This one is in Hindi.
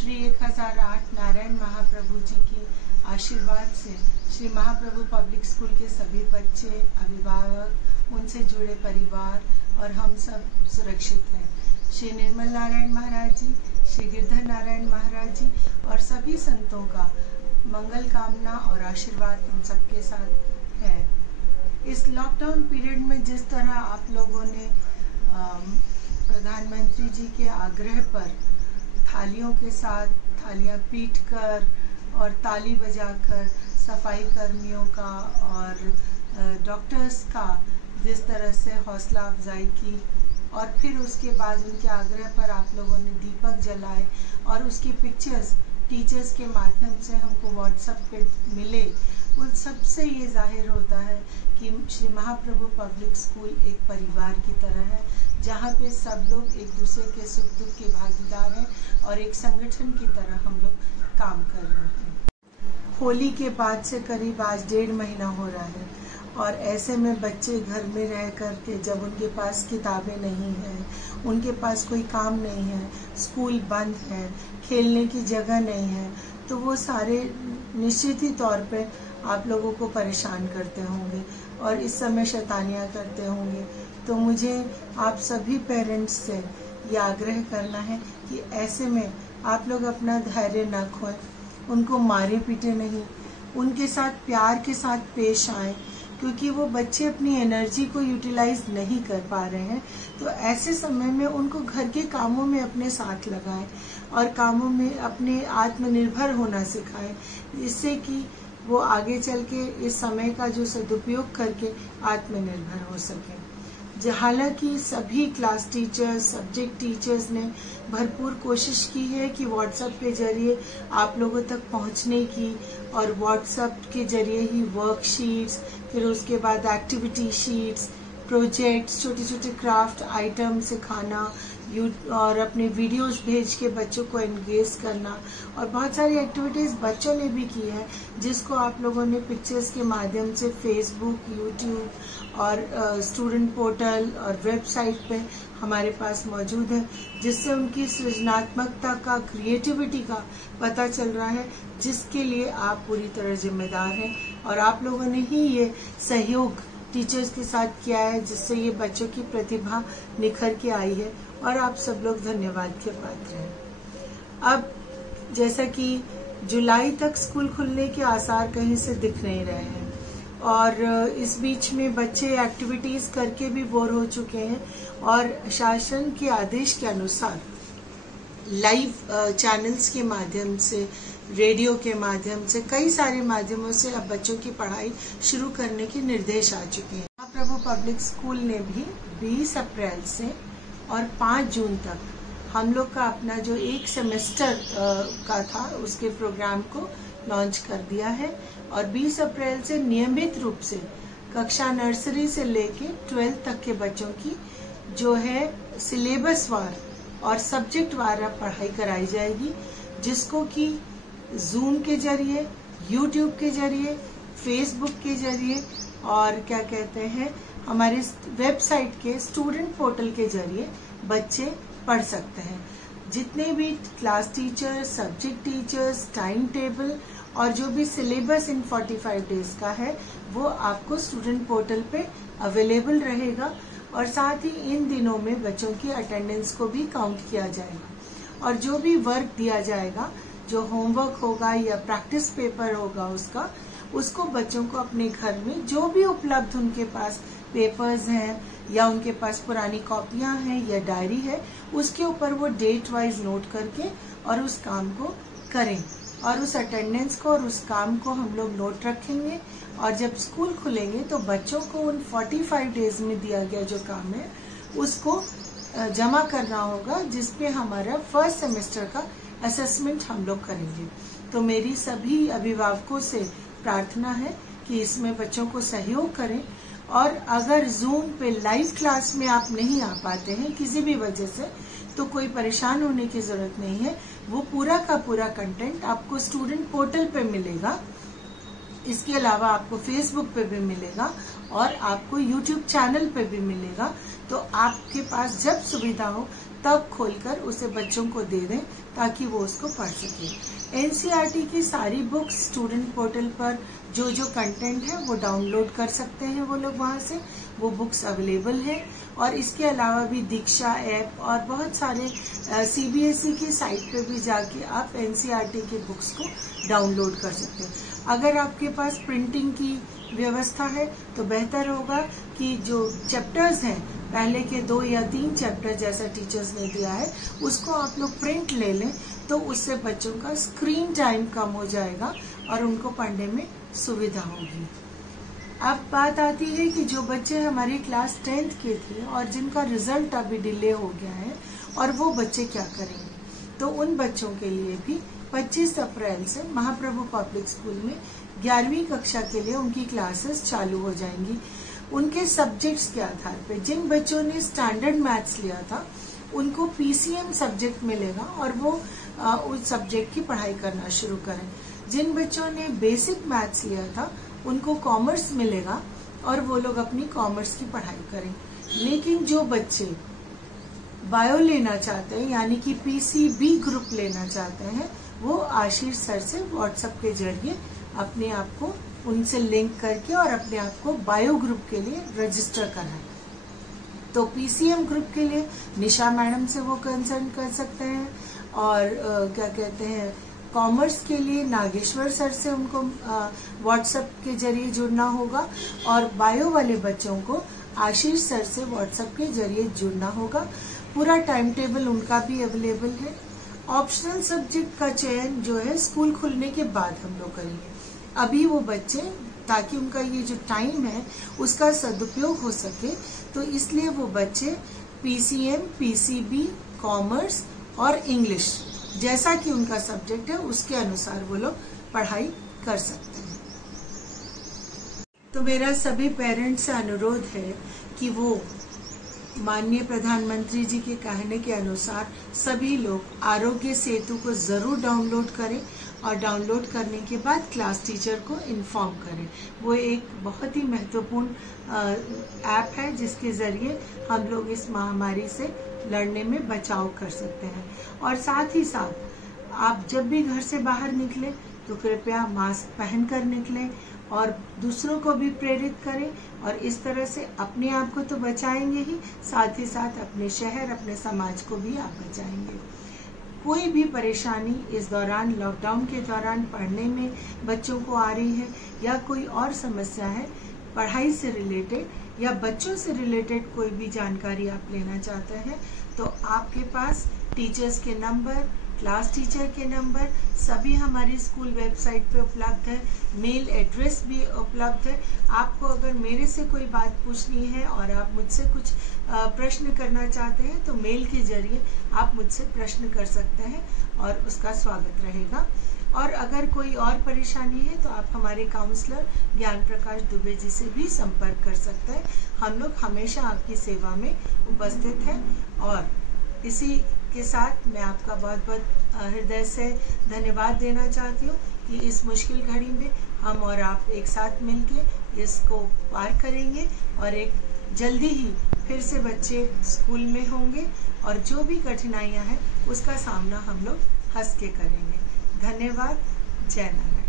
श्री 1008 नारायण महाप्रभु जी के आशीर्वाद से श्री महाप्रभु पब्लिक स्कूल के सभी बच्चे, अभिभावक, उनसे जुड़े परिवार और हम सब सुरक्षित हैं। श्री निर्मल नारायण महाराज जी, श्री गिरधर नारायण महाराज जी और सभी संतों का मंगल कामना और आशीर्वाद उन सबके साथ है। इस लॉकडाउन पीरियड में जिस तरह आप लोगों ने प्रधानमंत्री जी के आग्रह पर थालियों के साथ थालियां पीट कर और ताली बजाकर सफाई कर्मियों का और डॉक्टर्स का जिस तरह से हौसला अफजाई की और फिर उसके बाद उनके आग्रह पर आप लोगों ने दीपक जलाए और उसकी पिक्चर्स टीचर्स के माध्यम से हमको व्हाट्सएप पे मिले, उन सब से ये जाहिर होता है कि श्री महाप्रभु पब्लिक स्कूल एक परिवार की तरह है, जहाँ पे सब लोग एक दूसरे के सुख दुख के भागीदार हैं और एक संगठन की तरह हम लोग काम कर रहे हैं। होली के बाद से करीब आज 1.5 महीना हो रहा है और ऐसे में बच्चे घर में रह कर के जब उनके पास किताबें नहीं हैं, उनके पास कोई काम नहीं है, स्कूल बंद है, खेलने की जगह नहीं है, तो वो सारे निश्चित ही तौर पे आप लोगों को परेशान करते होंगे और इस समय शैतानियाँ करते होंगे। तो मुझे आप सभी पेरेंट्स से ये आग्रह करना है कि ऐसे में आप लोग अपना धैर्य न खोएं, उनको मारे पीटे नहीं, उनके साथ प्यार के साथ पेश आएं, क्योंकि वो बच्चे अपनी एनर्जी को यूटिलाइज नहीं कर पा रहे हैं। तो ऐसे समय में उनको घर के कामों में अपने साथ लगाएं और कामों में अपने आत्मनिर्भर होना सिखाएं, इससे कि वो आगे चल के इस समय का जो सदुपयोग करके आत्मनिर्भर हो सके। हालांकि सभी क्लास टीचर्स, सब्जेक्ट टीचर्स ने भरपूर कोशिश की है कि व्हाट्सएप के जरिए आप लोगों तक पहुंचने की और व्हाट्सएप के जरिए ही वर्कशीट्स, फिर उसके बाद एक्टिविटी शीट्स, प्रोजेक्ट्स, छोटे छोटे क्राफ्ट आइटम सिखाना और अपने वीडियोस भेज के बच्चों को एंगेज करना और बहुत सारी एक्टिविटीज़ बच्चों ने भी की है, जिसको आप लोगों ने पिक्चर्स के माध्यम से फेसबुक, यूट्यूब और स्टूडेंट पोर्टल और वेबसाइट पे हमारे पास मौजूद है, जिससे उनकी सृजनात्मकता का, क्रिएटिविटी का पता चल रहा है, जिसके लिए आप पूरी तरह जिम्मेदार हैं और आप लोगों ने ही ये सहयोग टीचर्स के साथ किया है, जिससे ये बच्चों की प्रतिभा निखर के आई है और आप सब लोग धन्यवाद के पात्र हैं। अब जैसा कि जुलाई तक स्कूल खुलने के आसार कहीं से दिख नहीं रहे हैं और इस बीच में बच्चे एक्टिविटीज करके भी बोर हो चुके हैं और शासन के आदेश के अनुसार लाइव चैनल्स के माध्यम से, रेडियो के माध्यम से, कई सारे माध्यमों से अब बच्चों की पढ़ाई शुरू करने के निर्देश आ चुके हैं। महाप्रभु पब्लिक स्कूल ने भी 20 अप्रैल से और 5 जून तक हम लोग का अपना जो एक सेमेस्टर का था उसके प्रोग्राम को लॉन्च कर दिया है और 20 अप्रैल से नियमित रूप से कक्षा नर्सरी से लेके 12th तक के बच्चों की जो है सिलेबस वार और सब्जेक्ट वार पढ़ाई कराई जाएगी, जिसको कि जूम के जरिए, यूट्यूब के जरिए, फेसबुक के जरिए और क्या कहते हैं हमारे वेबसाइट के स्टूडेंट पोर्टल के जरिए बच्चे पढ़ सकते हैं। जितने भी class teachers, subject teachers, time table और जो भी सिलेबस इन 45 डेज का है वो आपको स्टूडेंट पोर्टल पे अवेलेबल रहेगा और साथ ही इन दिनों में बच्चों की अटेंडेंस को भी काउंट किया जाएगा और जो भी वर्क दिया जाएगा, जो होमवर्क होगा या प्रैक्टिस पेपर होगा उसको बच्चों को अपने घर में जो भी उपलब्ध उनके पास पेपर्स हैं या उनके पास पुरानी कॉपियां हैं या डायरी है, उसके ऊपर वो डेट वाइज नोट करके और उस काम को करें और उस अटेंडेंस को और उस काम को हम लोग नोट रखेंगे और जब स्कूल खुलेंगे तो बच्चों को उन 45 डेज में दिया गया जो काम है उसको जमा करना होगा, जिसपे हमारा फर्स्ट सेमेस्टर का असेसमेंट हम लोग करेंगे। तो मेरी सभी अभिभावकों से प्रार्थना है कि इसमें बच्चों को सहयोग करें और अगर जूम पे लाइव क्लास में आप नहीं आ पाते हैं किसी भी वजह से, तो कोई परेशान होने की जरूरत नहीं है। वो पूरा का पूरा कंटेंट आपको स्टूडेंट पोर्टल पे मिलेगा, इसके अलावा आपको फेसबुक पे भी मिलेगा और आपको यूट्यूब चैनल पे भी मिलेगा। तो आपके पास जब सुविधा हो तब खोलकर उसे बच्चों को दे दें ताकि वो उसको पढ़ सके। एनसीईआरटी की सारी बुक्स स्टूडेंट पोर्टल पर जो जो कंटेंट है वो डाउनलोड कर सकते हैं वो लोग, वहाँ से वो बुक्स अवेलेबल है। और इसके अलावा भी दीक्षा ऐप और बहुत सारे सीबीएसई की साइट पे भी जाके आप एनसीईआरटी के बुक्स को डाउनलोड कर सकते हैं। अगर आपके पास प्रिंटिंग की व्यवस्था है तो बेहतर होगा कि जो चैप्टर्स हैं, पहले के 2 या 3 चैप्टर जैसा टीचर्स ने दिया है, उसको आप लोग प्रिंट ले लें, तो उससे बच्चों का स्क्रीन टाइम कम हो जाएगा और उनको पढ़ने में सुविधा होगी। अब बात आती है कि जो बच्चे हमारी क्लास 10th के थे और जिनका रिजल्ट अभी डिले हो गया है, और वो बच्चे क्या करेंगे, तो उन बच्चों के लिए भी 25 अप्रैल से महाप्रभु पब्लिक स्कूल में 11वीं कक्षा के लिए उनकी क्लासेस चालू हो जाएंगी। उनके सब्जेक्ट्स के आधार पे जिन बच्चों ने स्टैंडर्ड मैथ्स लिया था उनको पीसीएम सब्जेक्ट मिलेगा और वो उस सब्जेक्ट की पढ़ाई करना शुरू करें। जिन बच्चों ने बेसिक मैथ्स लिया था उनको कॉमर्स मिलेगा और वो लोग अपनी कॉमर्स की पढ़ाई करें। लेकिन जो बच्चे बायो लेना चाहते हैं यानी कि पीसीबी ग्रुप लेना चाहते हैं, वो आशीष सर से व्हाट्सएप के जरिए अपने आप को उनसे लिंक करके और अपने आप को बायो ग्रुप के लिए रजिस्टर कराएं। तो पीसीएम ग्रुप के लिए निशा मैडम से वो कंसल्ट कर सकते हैं, और क्या कहते हैं, कॉमर्स के लिए नागेश्वर सर से उनको व्हाट्सएप के जरिए जुड़ना होगा, और बायो वाले बच्चों को आशीष सर से व्हाट्सएप के जरिए जुड़ना होगा। पूरा टाइम टेबल उनका भी अवेलेबल है। ऑप्शनल सब्जेक्ट का चयन जो है स्कूल खुलने के बाद हम लोग करेंगे। अभी वो बच्चे, ताकि उनका ये जो टाइम है उसका सदुपयोग हो सके, तो इसलिए वो बच्चे पीसीएम, पीसीबी, कॉमर्स और इंग्लिश जैसा कि उनका सब्जेक्ट है उसके अनुसार वो लोग पढ़ाई कर सकते हैं। तो मेरा सभी पेरेंट्स से अनुरोध है कि वो माननीय प्रधानमंत्री जी के कहने के अनुसार सभी लोग आरोग्य सेतु को जरूर डाउनलोड करें, और डाउनलोड करने के बाद क्लास टीचर को इन्फॉर्म करें। वो एक बहुत ही महत्वपूर्ण ऐप है जिसके जरिए हम लोग इस महामारी से लड़ने में बचाव कर सकते हैं। और साथ ही साथ आप जब भी घर से बाहर निकलें तो कृपया मास्क पहनकर निकलें और दूसरों को भी प्रेरित करें, और इस तरह से अपने आप को तो बचाएंगे ही, साथ ही साथ अपने शहर, अपने समाज को भी आप बचाएंगे। कोई भी परेशानी इस दौरान, लॉकडाउन के दौरान पढ़ने में बच्चों को आ रही है, या कोई और समस्या है पढ़ाई से रिलेटेड या बच्चों से रिलेटेड कोई भी जानकारी आप लेना चाहते हैं, तो आपके पास टीचर्स के नंबर, क्लास टीचर के नंबर सभी हमारी स्कूल वेबसाइट पे उपलब्ध है। मेल एड्रेस भी उपलब्ध है। आपको अगर मेरे से कोई बात पूछनी है और आप मुझसे कुछ प्रश्न करना चाहते हैं तो मेल के जरिए आप मुझसे प्रश्न कर सकते हैं और उसका स्वागत रहेगा। और अगर कोई और परेशानी है तो आप हमारे काउंसलर ज्ञान प्रकाश दुबे जी से भी संपर्क कर सकते हैं। हम लोग हमेशा आपकी सेवा में उपस्थित हैं। और इसी के साथ मैं आपका बहुत बहुत हृदय से धन्यवाद देना चाहती हूँ कि इस मुश्किल घड़ी में हम और आप एक साथ मिलके इसको पार करेंगे, और एक जल्दी ही फिर से बच्चे स्कूल में होंगे, और जो भी कठिनाइयाँ हैं उसका सामना हम लोग हंस के करेंगे। धन्यवाद। जय नारायण।